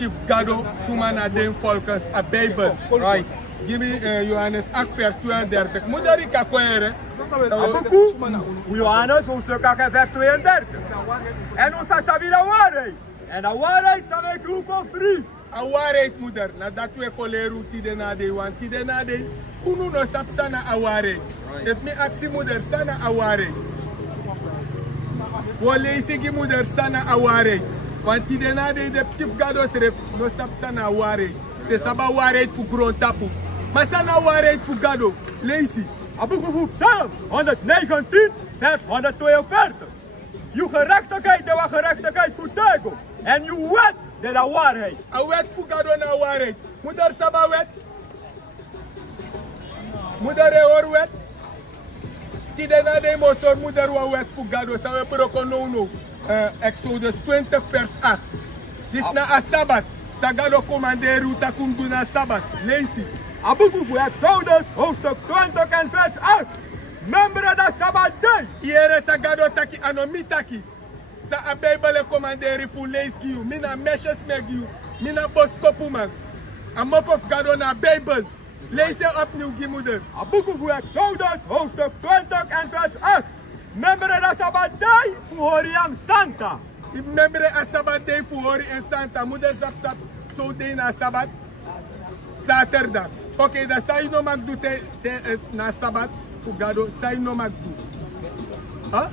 Chief Gado, Sumana Den Volkers, a Bijbel. Right. Give me Johannes 8 vers 32. Moederi kakwere. Johannes hoofdstuk 8 vers 32. En ons sabi de waarheid. En de waarheid zal ik u vrij. A waarheid moeder, nadat we koleru tide na de, want tide na de, unu no sap sana a waarheid. If me aksi moeder sana a waarheid. Wole isigi moeder sana a waarheid. Want tide na de Chief Gado sref no sap sana a waarheid. Te saba waarheid fu grond tapu. Maar sana waarheid fu Gado, leesi. Aboekboek Psalm 119 vers 142. Uw gerechtigheid de gerechtigheid voor tegen. En uw wet de la waarheid. A wet fu Gado na waarheid. Moeder saba wet. Moeder e or wet. Tide na de mosor moeder wa wet fu Gado. Sa we broko no. Exodus 20 vers 8. Dis na a Sabbat. Sa Gado Komanderi uta kumdu na Sabbat. Leesi. Aboekboek Exodus hoofdstuk 20 en vers 8. Memberen de Sabbat day. Iere sa Gado taki anomi taki. Sa a Bijbel Komanderi fu leiski you. Mina meshes meg you. Mina boskopu man. A mop of Gado na Bijbel. Lees je opnieuw, Gimoeder. Aboekboek Exodus hoofdstuk 20 en vers 8. Memberen de Sabbat day fu Hori am Santa. I memberen a Sabbat day fu Hori en Santa. Moeder sap so day na Sabbat. Zaterdag. Oké, dat zou je nog maar doen na Sabbat. Fu Gado, zou je nog maar doen. Huh?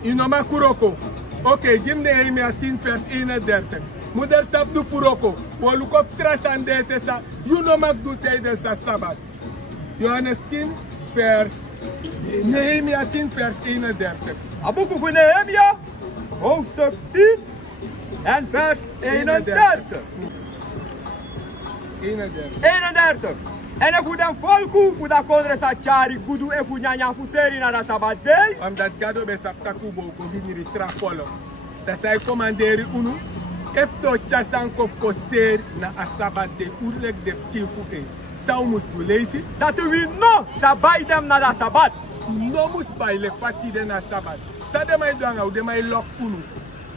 Je nog maar kuroko. Oké, give me Nehemia 10 vers 31. Moeder sap du furoko. We look op trasandete sa. Je nog maar doen tijdens de Sabbat. Johannes 10 vers. Nehemia 10 vers 31. Aboekboek Nehemia hoofdstuk 10 en vers 31. 31. En if we dan volku, voor dat kondre sa chari kudu e fu nyanya fu seri na da Sabbat day. Omdat Gado be sapta kubo go biniri trafolo. Dat zij Komanderi unu. If to chasan kof ko seri na a Sabbat day urlek de chifu e. Sao mus bu leisi. Dat we no sa buy them na da Sabbat. No mus buy le fati de na Sabbat. Sa de mai doanga de mai lock unu.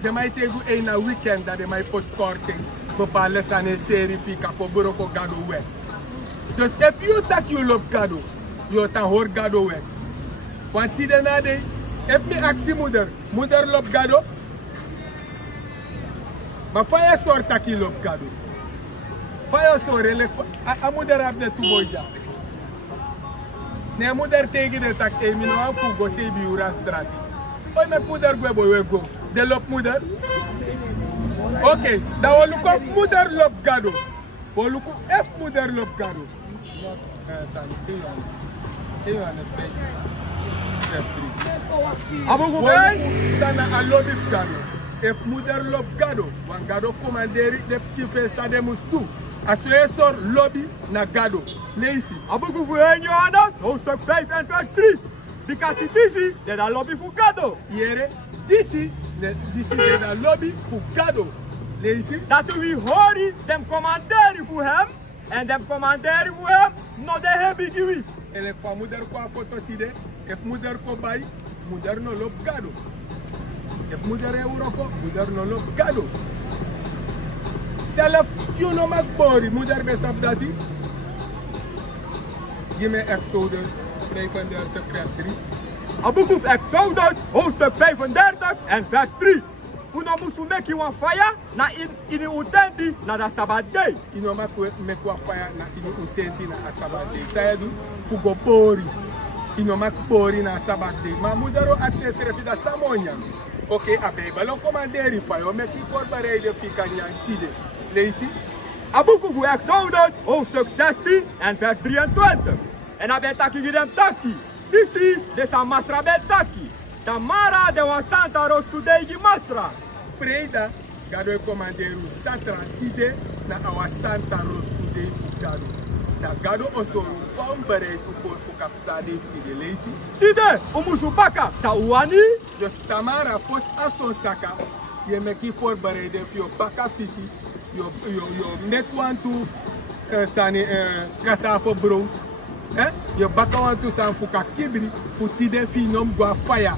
De mai tegu e na weekend dat de mai pot korting. Bepaalde sane serie fika po buroko Gado wet. Dus if you tak you love Gado, you tan hoor Gado wet. Want tide na de, if me aksi moeder love Gado. Maar van je soort tak you love Gado. Van je soort, a moeder heb de tuboja. Ne moeder tegen de tak, e mino an kugo sebi ura strati. O met moeder gwebo we go. De love moeder. Oké, dan we look op moeder lop Gado. We look op F moeder lop Gado. Sana a Lobi Gado. F moeder lop Gado. Want Gado Komanderi de chief sademus tu. As je sor Lobi na Gado. Leesi. Aboekboek Johannes hoofdstuk 5 en vers 3. Because this is the Lobi fu Gado. Yere, this is the Lobi fu Gado. Leesi. Dat we Hori dem Komanderi voor hem. En dem Komanderi voor hem, no de hebben gewi. En ik van moeder kwa foto tide. If moeder ko bay, moeder no lop Gado. If moeder Europa, moeder no lop Gado. Zelf, you no mak bori, moeder besap dati. Give me Exodus 35 vers 3. Aboekboek Exodus hoofdstuk 35 en vers 3. Uno musu make you on fire na in utenti na da Sabbat day. Ino make you on fire na in utenti na Sabbat day. Sayadu fugo pori. Ino make pori na Sabbat day. Ma mudaro access refida samonya. Okay, a Bijbel Komanderi fire make you voorbereiden fika nyantide. Leesi. Aboekboek Exodus hoofdstuk 16 en vers 23. En dan ben taki gidem taki. Disi de sa masra ben taki. Tamara de wan Santa Ros today di masra. Freda, Gado Komanderi Santa tide na awa Santa Ros today Gado. Na Gado also found bereid voor kapsade tide leisi. Tide, umusu baka sa uani. Dus Tamara post ason saka. Je meki voorbereid yo baka fisi. Yo net want to sani kasafo bro. Je baka want to san fuka kibri. Fu tide finom gwa fire.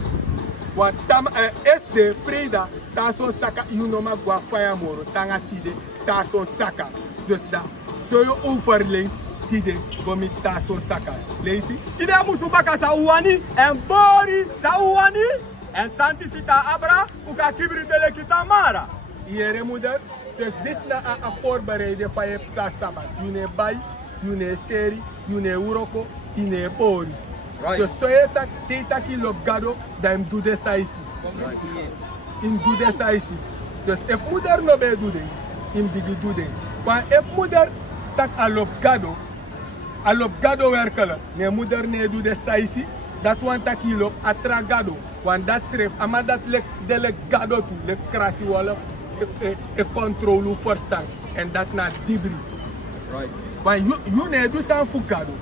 Want tam SD Freda taso saka you no mag gwa fire moro tanga tide taso saka. Dus dat. Zo je overleen tide gomi taso saka. Leisi? Tide musu baka sa uwani en bori sa uwani en santi sita abra uka kibri dele kita mara. Hier moeder. Dus dit na a voorbereiden van je sabat. Je ne bay, je ne seri, je ne uroko, je ne bori. Dus zo je tak in op Gado, dan doe de saisi. In doe de saisi. Dus if moeder no be doe de, in digi doe de. Maar if moeder tak alop Gado werkelen, ne moeder ne doe de saisi, dat want tak in op atra Gado. Want dat schreef, ama dat lek Gado toe, lek krasi wala. E controle voortang en dat na dibri. Right. Maar you ne do san fu Gado.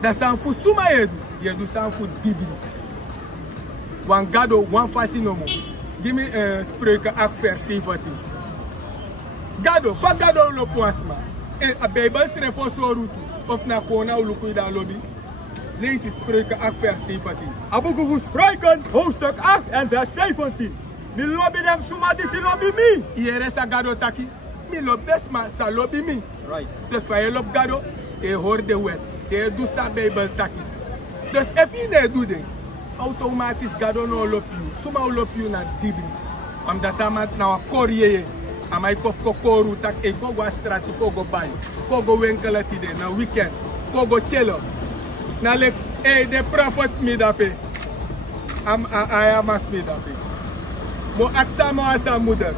Dat san fu suma je do san fu dibri. Wan Gado wan fasi no mo. Give me spreuken ak vers 17. Gado, fa Gado lo poasma. En a Bijbel schreef voor zo rutu. Of na kona uluku dan Lobi. Lees spreuken ak vers 17. Abuku spreuken hoofdstuk 8 en vers 17. Mi Lobi dem suma disi Lobi mi. Hier is a Gado taki. Mi lob desma sa Lobi mi. Right. Dus van je lob Gado, je hoort de wet. Je doet sa Bijbel taki. Dus if je ne doet ding, automatisch Gado no lop you. Suma lop you na dibri. Omdat amat na korye. Amai kof koru tak e kogo strati kogo bay. Kogo wenkela tide na weekend. Kogo chelo. Na lek de prophet mi dape. I am ak mi dape. Mo aksa mo asa moeder.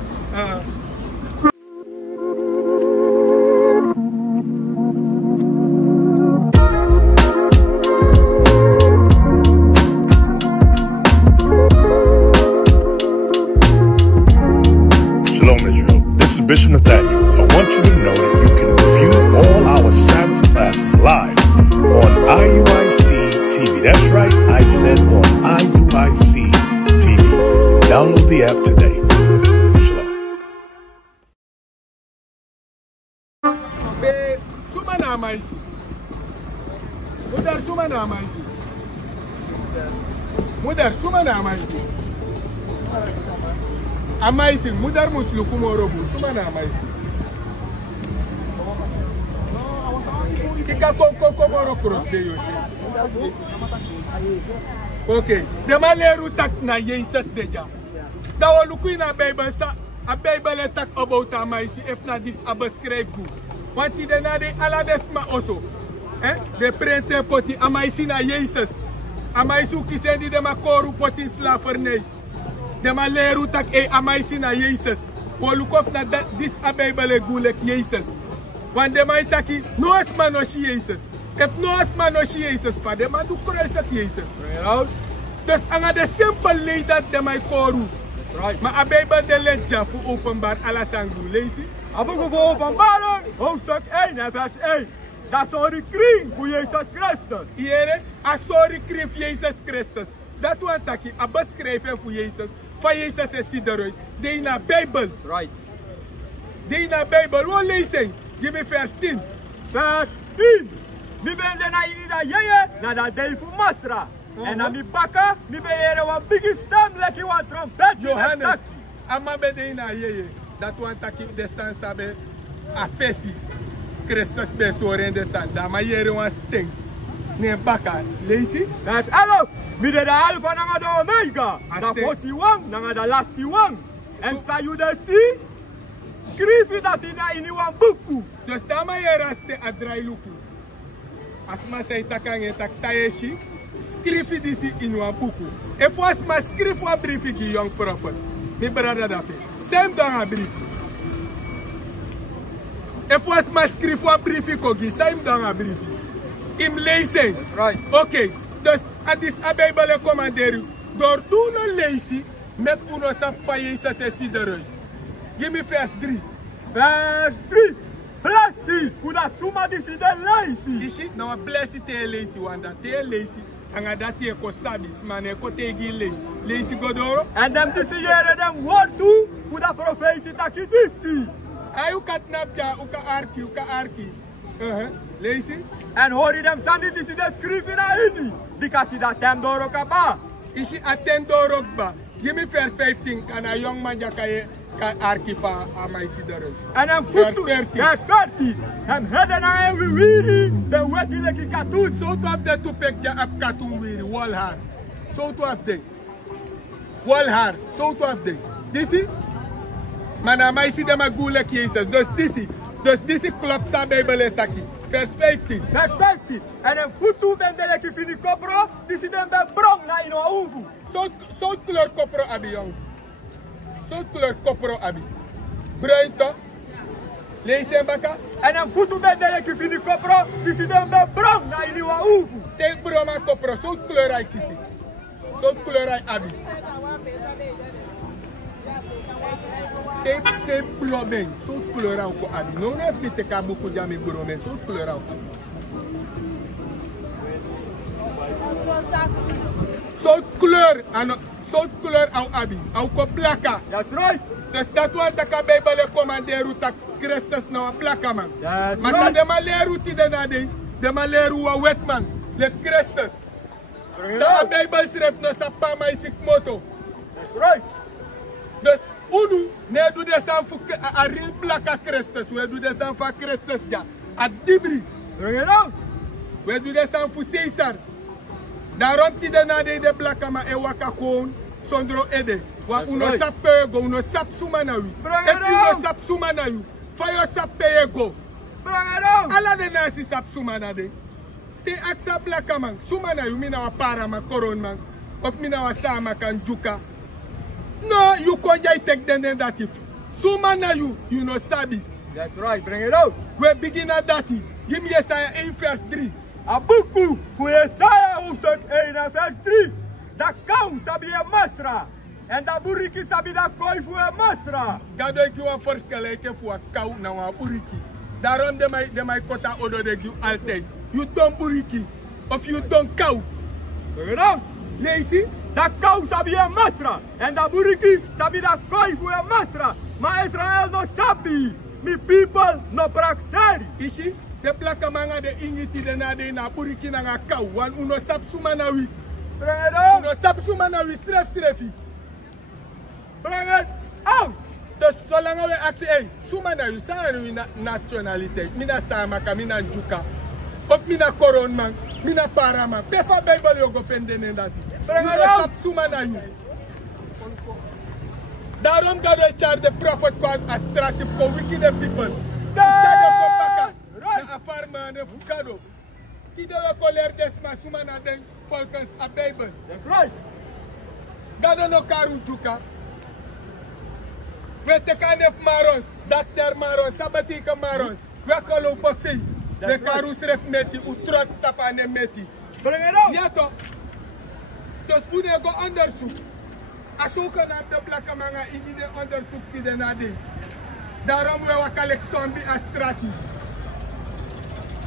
Shalom Israel. This is Bishop Nathaniel. I want you to know that you can review all our Sabbath classes live on IUIC TV. That's right, I said on IUIC TV. Download the app today. Shalom. Suma na maisi. Moeder suma na maisi. Moeder suma na maisi. Amaisi, moeder muslu kumorobu. Suma na amaisi. Kika koko moro cross de yoshi. Okay, de maleru tak na Jesus deja. Da waluku in a Bible sa a Bible tak about amaisi if na this abescribe good. Want die na de aladesma also. De prente poti amaisi na Jesus. Amaisi kisendi de makoru poti slavernij. De maleru tak amaisi na Jesus. Walukop na this a Bible gulek Jesus. Want de mai taki no asma no shi Jesus. If no asma no shi Jesus, fa de man do Christ at Jesus. Right. Dus anga de simple lay that de mai koru. Right. Maar a Bijbel de legja voor openbaar alla sangu lezen. Abuku voor openbaring hoofdstuk 1 en vers 1. Dat sorry kring voor Jezus Christus. Hier, a sorry kring voor Jezus Christus. Dat want taki a beschrijven voor Jezus. Van Jezus is iedereen. De in a Bijbel. Right. De in a Bijbel. Wat lezen? Give me vers 10. Vers 10. Mi ben de na inida yeye na da dei fu masra. En na mi baka mi ben here wan big stem like you want trumpet. Johannes. Amma be de in a yeye. Dat want taki de san sabe a fesi. Christus be soren de san. Da ma here wan sting. Ne baka. Lezen? Vers 11. Mi de da alfa nanga da omega. Da fosi wang nanga da lasti wang. En sa you de si. Skrif dat in wan buku. Dus da ma here aste a dry luku. Asma say takange tak sayeshi. Skrif disi in wan buku. E po asma skrif wa briefi ki young prophet. Mi brada dape. Sem dan a briefi. E po asma skrif wa briefi kogi. Sem dan a briefi. Im lezen. That's right. Okay. Dus a dis a Bijbel Komanderi. Door doen no lezen. Met uno sap van Jezus is iedereen. Give me vers 3. Vers 3. Blessie. Kuda suma disi de leisi. Ishi, nou blessie te leisi. Wanda te leisi. Anga dati eko sabis. Man eko tegi leisi godoro. En dem disi yere dem woord toe. Kuda profeti taki disi. Ay uka knapja, uka arki. Leisi. En Hori dem sandi disi de skrif na ini. Dikasi da tem doro kaba. Ishi atendo rokba. Give me fair 15 and a young man jakaye kan arkipa aan my sideren. En een voet vers 30. Hem heden na en wiri, de weti leki katoen. So to have to pick ja up katoen wiri, wall haar. So to have day. Wall haar, so to have day. Disi? Mana my sidema gule kiesel. Dus disi klop sa Bijbel etaki. Vers 15. Vers 15. En een voet toe ben de leki fini kopro, disi den ben brong na ino uvu. Zout kleur kopro abi jong. Zout kleur kopro abi. Bruin toch? Lees je baka? En een voet toe ben de leki fini kopro, disi den ben brong na ino uvu. Take bro ma kopro, zout kleur ai kisi. Zout kleur ai abi. Take bro ben, zout kleur ai ko abi. Non heeft niet te kabuku jami bro men, zout kleur ai. Zout kleur au abi, au ko blaka. That's right. Dus dat was de Bijbel de Komanderi tak Christus nou blaka man. That's maar right. de maleru ti de nade, de maleru wa wet man, le Christus. De Bijbel schrijft no sa pa mai sik moto. That's right. Dus unu ne du de san fu a real blaka Christus, we du de san fa Christus ja. A dibri. Bring it out. We du de san fu Caesar. Daarom ti de nade de blaka ma e waka kon sondro ede. Wa uno right. sap pego, uno sap sumanawi. If you no sap sumanawi, fire sap pego. Bring it out. Alla de nasi sap sumanade. Te aksa blaka man, sumanawi mina wa para man, koron man. Of mina wa sama kan juka. No, you konjai tek den dati. Sumanayu, you no sabi. That's right. Bring it out. We begin at dati. Give me Isaiah 1 verse 3. Abuku, voor Jesaja hoofdstuk 1 en vers 3. Dat kou sabi je masra. En dat buriki sabi dat kooi voor je masra. Gado ik jou een verschil ik voor een kou naar een buriki. Daarom de mij kota odo de you altijd. You don't buriki. Of you don't kou. Begrijp? Lees dat kou sabi je masra. En dat buriki sabi dat kooi voor je masra. Maar Israël no sabi. Mi people no prakseri. Ishi? De plaka manga de ingiti de nade na buriki na nga kou. Wan uno sap sumanawi. Bring it out. Uno sap sumanawi strefi. Bring it out. Dus zolang we actie, hey, sumanawi, saan na nationaliteit. Mina samaka, mina juka. Of mina koron man, mina para man. Pefa Bijbel yo go fende nendati. Bring it Uno out. sap sumanawi. Daarom Gado charge the prophet kwad as strategic for wicked people. Gado go baka. Na farma ne Gado. Tide we koler desma sumana den volkens a Bijbel. That's right. Gado no karu juka. We te kanef marons, dat der marons, sabatika marons. We kolo pa fei. We karu sref meti, u trot tapa ne meti. Bring it out. Ja toch? Dus hoe de go onderzoek. Als ook een op de blakke manga in de onderzoek die de nade. Daarom we wakalek zombie a strati.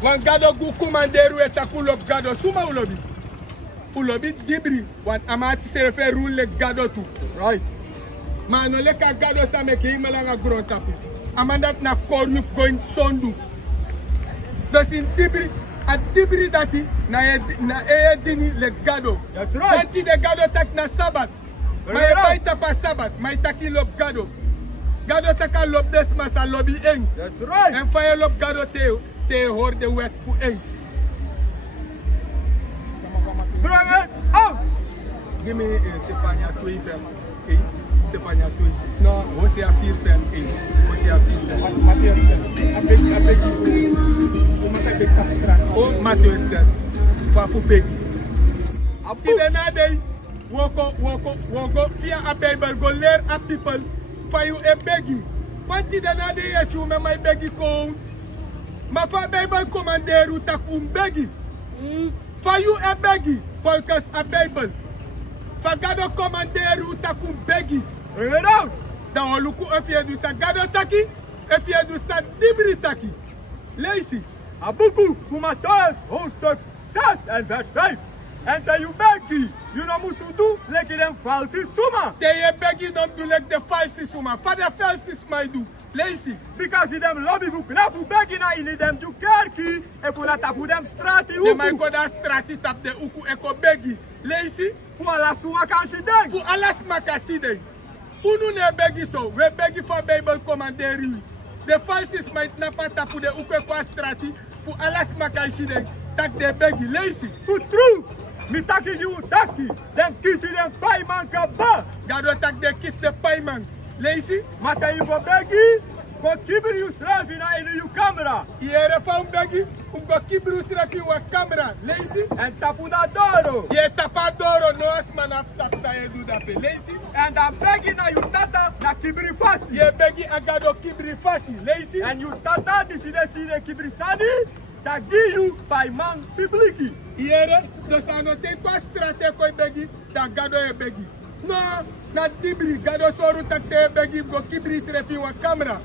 Want Gado gu Komanderi we takulop Gado suma ulobi. Ulobi dibri, want amati se refer rule Gado tu. Right. Maar no leka Gado sa meke imelanga grond tapi. Amandat na koruf going sondu. Dus in dibri, a dibri dati na dini le Gado. That's right. Wanti de Gado tak na sabat. Maar je baita pa sabat, maar je taki lop Gado. Gado taka lop desma sa Lobi eng. That's right. En van je lop Gado te hoor de wet voor eng. Bring it out. Give me Stefania 2 vers 1. Stefania 2. No, Hosea 4 vers 1. Hosea 4 vers 1. Matthew 6. I beg you. You must have big abstract. Oh, Matthew 6. Voor begi. Tide na day. Woko via a Bible go leer a people for you a begi. Want tide na day Yeshu me my begi ko. Ma fa Bible Komanderi tak begi. For you a begi. Focus a Bible. For Gado Komanderi tak begi. Bring it out. Dan oluku if you do sa Gado taki, if you do sa dibri taki. Lazy. Abuku, voor Matthäus hoofdstuk 6 en vers 5. En zei je begi, je nou moest doen, leg je een valse suma. Te je begi don't do like the false suma. For the false suma do. Lazy. Because je dem lobby voor knapu begi na in dem ju kerki, en voor dat voor dem strati De mij go da strati tap de uku eko begi. Leisi, Fu alas makasideng. fu alas makaside. Unu ne begi so, we begi for Bible Komanderi. De falsis might napata pu de ukwe kwa strati, fu alas makaside, tak de begi. Leisi, Fu true. Mi taki you taki. Den kisi den paiman ka ba. Gado tak de kiss de paiman. Leisi, Mata you go begi. Go kibiri you srafi na in you camera. yere fa begi, go kibru strafi wa camera. Leisi, En tapuna doro. ye tapadoro no asman af sapsa ye do dape. Leisi, And I'm begging na you tata na kibiri fasi. ye begi agado kibri fasi. Leisi, And you tata diside kibiri sani. Sa give you paiman publiki. yere, de sanote kwa strate koi begi, da gado ye begi. No, na dibri, gado soru takte ye begi, go kibri strafi wa camera.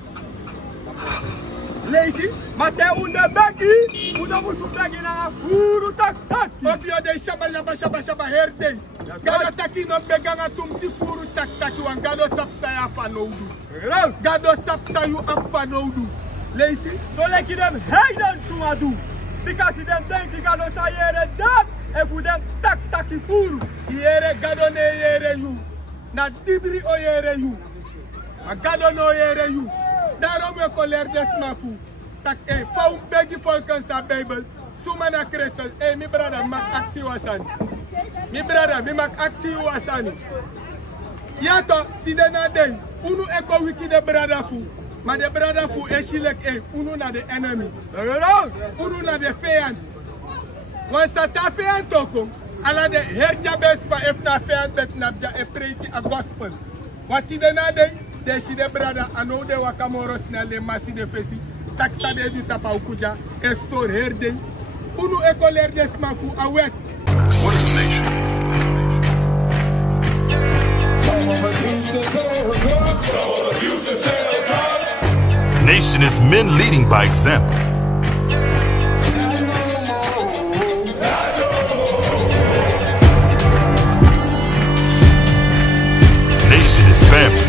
Leisi, Mate unde begi. Uda musu begi na furu tak taki. of yo de shaba herde. Gado taki no beganga tum si furu tak taki wan gado sapsa ya fanoudu. Rang. Gado sapsa yu ap fanoudu. Leisi, So like them heiden sumadu. Because them think you gonna say that if we them tak taki furu. yere gado ne yere yu. Na dibri o yere yu. Ma gado no yere yu. Daarom we koler desmafu. Tak faum begi volken sa Bible. Sumana Christus. Mi brother mak aksi wasani. Mi brother mi mak aksi wasani. Yato tidena den. Unu eko wiki de brother fu. Ma de brother fu shilek unu na de enemy. Unu na de vijand. Want sa ta vijand toko. Ala de herjabes pa ef na vijand bet nabja e preiki a gospel. Wat tidena den. De shi de brother ano de wakamoro snel de masi de fesi. Taksa de du tapa ukuja. Estor herde. Unu eko ler desmafu awek. What is the nation? Nation is men leading by example. Nation is family.